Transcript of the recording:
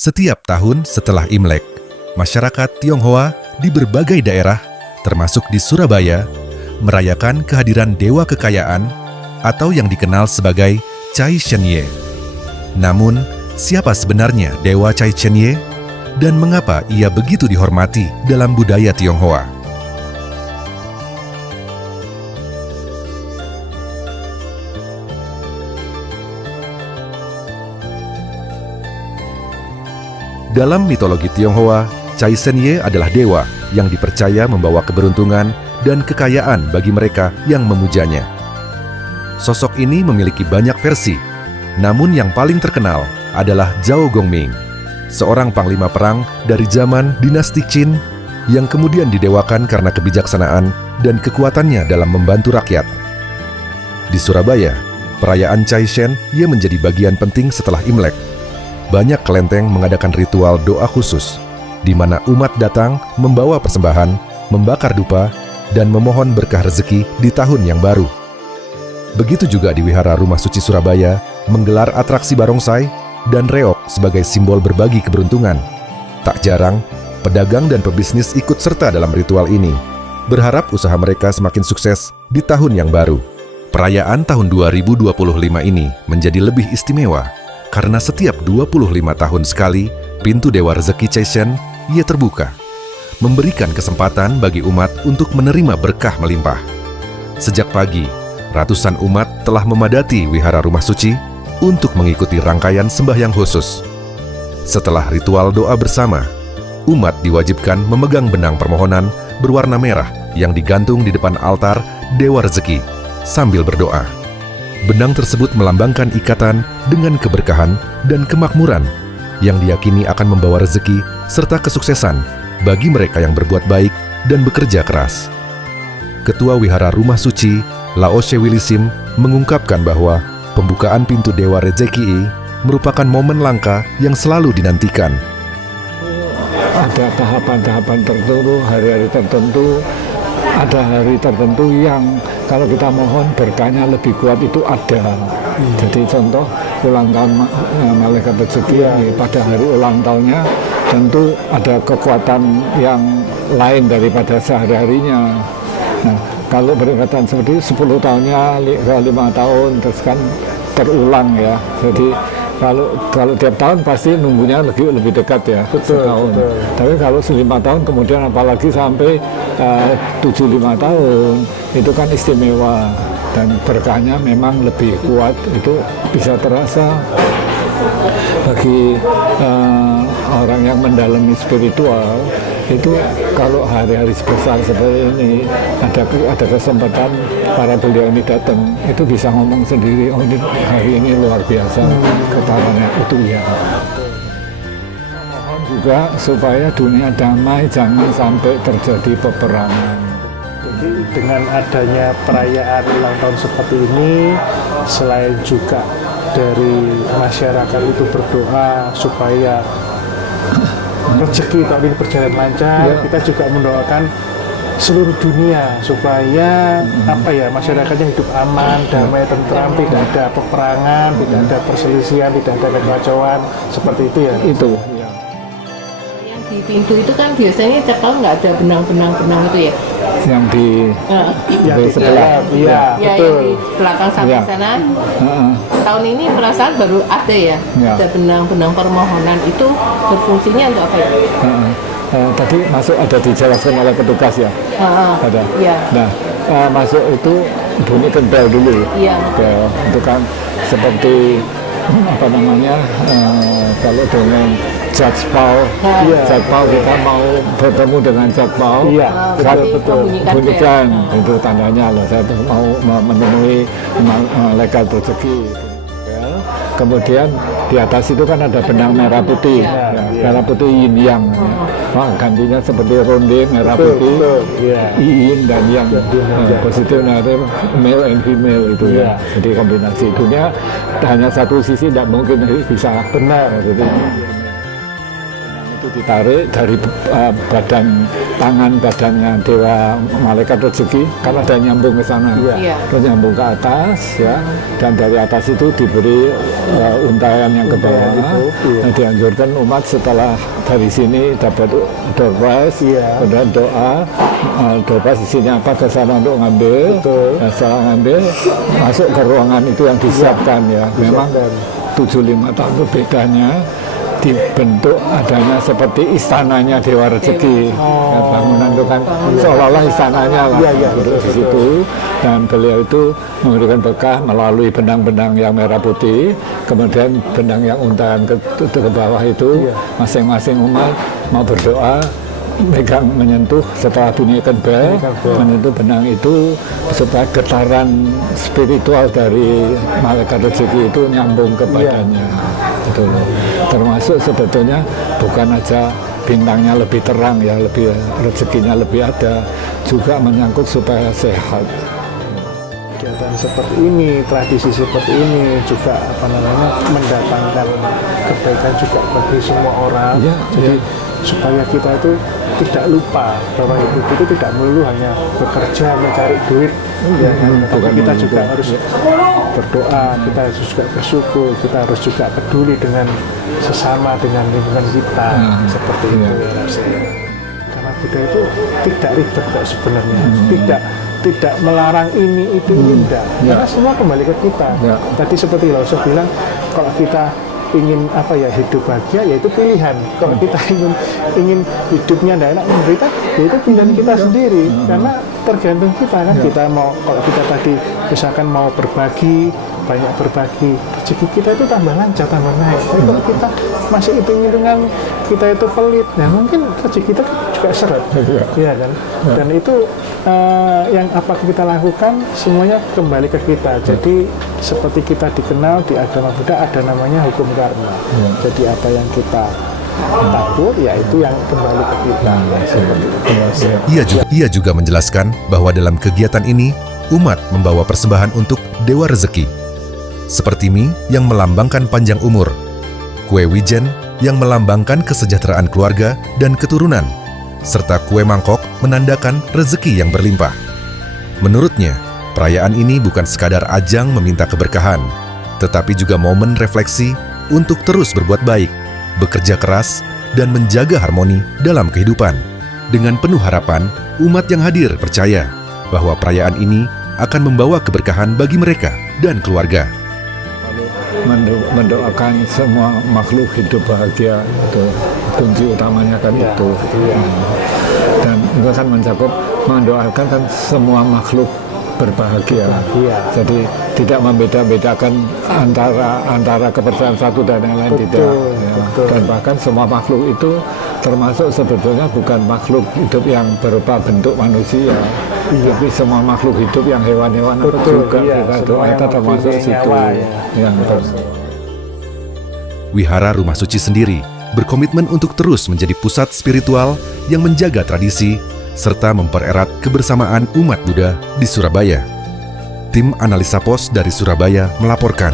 Setiap tahun setelah Imlek, masyarakat Tionghoa di berbagai daerah, termasuk di Surabaya, merayakan kehadiran Dewa Kekayaan atau yang dikenal sebagai Cai Shenye. Namun, siapa sebenarnya Dewa Cai Shenye dan mengapa ia begitu dihormati dalam budaya Tionghoa? Dalam mitologi Tionghoa, Cai Shenye adalah dewa yang dipercaya membawa keberuntungan dan kekayaan bagi mereka yang memujanya. Sosok ini memiliki banyak versi, namun yang paling terkenal adalah Zhao Gongming, seorang panglima perang dari zaman dinasti Qin yang kemudian didewakan karena kebijaksanaan dan kekuatannya dalam membantu rakyat. Di Surabaya, perayaan Cai Shen ia menjadi bagian penting setelah Imlek. Banyak kelenteng mengadakan ritual doa khusus, di mana umat datang membawa persembahan, membakar dupa, dan memohon berkah rezeki di tahun yang baru. Begitu juga di Wihara Rumah Suci Surabaya, menggelar atraksi barongsai dan reok sebagai simbol berbagi keberuntungan. Tak jarang, pedagang dan pebisnis ikut serta dalam ritual ini, berharap usaha mereka semakin sukses di tahun yang baru. Perayaan tahun 2025 ini menjadi lebih istimewa, karena setiap 25 tahun sekali, pintu Dewa Rezeki Cai Shen ia terbuka, memberikan kesempatan bagi umat untuk menerima berkah melimpah. Sejak pagi, ratusan umat telah memadati Wihara Rumah Suci untuk mengikuti rangkaian sembahyang khusus. Setelah ritual doa bersama, umat diwajibkan memegang benang permohonan berwarna merah yang digantung di depan altar Dewa Rezeki sambil berdoa. Benang tersebut melambangkan ikatan dengan keberkahan dan kemakmuran yang diyakini akan membawa rezeki serta kesuksesan bagi mereka yang berbuat baik dan bekerja keras. Ketua Wihara Rumah Suci, Lao She Wilisim, mengungkapkan bahwa pembukaan pintu Dewa Rezeki merupakan momen langka yang selalu dinantikan. Ada tahapan-tahapan tertentu, hari-hari tertentu, ada hari tertentu yang kalau kita mohon berkahnya lebih kuat itu ada. Jadi contoh ulang tahun Malaikat Rezeki, pada hari ulang tahunnya tentu ada kekuatan yang lain daripada sehari-harinya. Nah, kalau berkaitan seperti 10 tahunnya ke 5 tahun terus kan terulang ya. Jadi kalau tiap tahun pasti nunggunya lebih dekat ya, setahun. Betul. Tapi kalau 5 tahun kemudian apalagi sampai 75 tahun, itu kan istimewa dan berkahnya memang lebih kuat, itu bisa terasa bagi orang yang mendalami spiritual. Itu kalau hari-hari sebesar seperti ini ada kesempatan para beliau ini datang, itu bisa ngomong sendiri, oh ini hari ini luar biasa getarannya itu ya. Mohon juga supaya dunia damai, jangan sampai terjadi peperangan. Jadi dengan adanya perayaan ulang tahun seperti ini, selain juga dari masyarakat itu berdoa supaya rezeki tahun ini berjalan lancar, kita juga mendoakan seluruh dunia supaya masyarakatnya hidup aman, damai, tentram, tidak ada peperangan, tidak ada perselisihan, tidak ada kekacauan, seperti itu ya. Itu. Yang di pintu itu kan biasanya tiap tahun nggak ada benang itu ya? Yang di sebelah, iya, ya, betul. yang di belakang samping sana. Tahun ini perasaan baru ada ya, ada benang-benang permohonan, itu berfungsinya untuk apa ya? Tadi masuk ada dijelaskan oleh petugas ya? Ada. Ya. Nah, masuk itu bunyikan bel dulu. Iya. Bel itu kan seperti apa namanya, kalau dengan Jakpao, Jakpao kita mau bertemu dengan Jakpao, bunyikan itu tandanya loh, saya mau menemui malaikat rezeki. Kemudian di atas itu kan ada benang merah putih, merah putih yin yang, gantinya seperti ronde merah putih, yin dan yang, positif negatif, male and female itu ya. Jadi kombinasi dunia hanya satu sisi tidak mungkin bisa benar. Jadi itu ditarik dari badan badannya dewa malaikat rezeki, kan ada nyambung ke sana, terus nyambung ke atas ya, dan dari atas itu diberi untayan yang ke bawah. Nah, dianjurkan umat setelah dari sini dapat door prize, kemudian doa isinya apa ke sana untuk ngambil. Nah, setelah ngambil masuk ke ruangan itu yang disiapkan ya. Memang 75 tahun bedanya dibentuk adanya seperti istananya Dewa Rezeki. Ya, bangunan itu kan seolah-olah istananya lah di situ, dan beliau itu memberikan berkah melalui benang-benang yang merah putih, kemudian benang yang untayan ke bawah itu masing-masing umat mau berdoa menyentuh setelah bunyikan bel, menyentuh benang itu supaya getaran spiritual dari malaikat rezeki itu nyambung ke badannya. Gitu loh. Termasuk sebetulnya bukan aja bintangnya lebih terang ya, lebih rezekinya lebih ada, juga menyangkut supaya sehat. Kegiatan seperti ini, tradisi seperti ini juga mendatangkan kebaikan juga bagi semua orang. Jadi supaya kita itu tidak lupa bahwa hidup itu tidak melulu hanya bekerja mencari duit, tapi kita juga harus berdoa, kita harus juga bersyukur, kita harus juga peduli dengan sesama, dengan lingkungan kita, seperti itu ya rasanya. Karena budaya itu tidak ribet kok sebenarnya, tidak melarang ini itu tidak, karena semua kembali ke kita. Tadi seperti Lauso bilang, kalau kita ingin hidup bahagia, yaitu pilihan. Kalau kita ingin hidupnya tidak enak menderita, yaitu pilihan kita sendiri, karena tergantung kita kan. Kita mau, kalau kita tadi misalkan mau berbagi, banyak berbagi, rezeki kita itu tambah lancar, tambah naik. Tapi kalau kita masih hitung-hitungan kita itu pelit, nah mungkin rezeki kita juga seret, ya kan. Dan itu yang apa kita lakukan semuanya kembali ke kita. Jadi seperti kita dikenal di agama Buddha ada namanya hukum karma. Jadi apa yang kita tabur, ya itu yang kembali ke kita. Ia juga menjelaskan bahwa dalam kegiatan ini umat membawa persembahan untuk Dewa Rezeki, seperti mie yang melambangkan panjang umur, kue wijen yang melambangkan kesejahteraan keluarga dan keturunan, serta kue mangkok menandakan rezeki yang berlimpah. Menurutnya, perayaan ini bukan sekadar ajang meminta keberkahan, tetapi juga momen refleksi untuk terus berbuat baik, bekerja keras, dan menjaga harmoni dalam kehidupan. Dengan penuh harapan, umat yang hadir percaya bahwa perayaan ini akan membawa keberkahan bagi mereka dan keluarga. Mendoakan semua makhluk hidup bahagia, itu kunci utamanya kan itu. Dan itu kan mencakup mendoakan kan semua makhluk berbahagia. Jadi tidak membeda-bedakan antara kepercayaan satu dan yang lain, tidak. Dan bahkan semua makhluk itu termasuk sebetulnya bukan makhluk hidup yang berupa bentuk manusia, tapi semua makhluk hidup yang hewan-hewan juga kita doa itu termasuk situ. Wihara Rumah Suci sendiri berkomitmen untuk terus menjadi pusat spiritual yang menjaga tradisi serta mempererat kebersamaan umat Buddha di Surabaya. Tim Analisa Pos dari Surabaya melaporkan.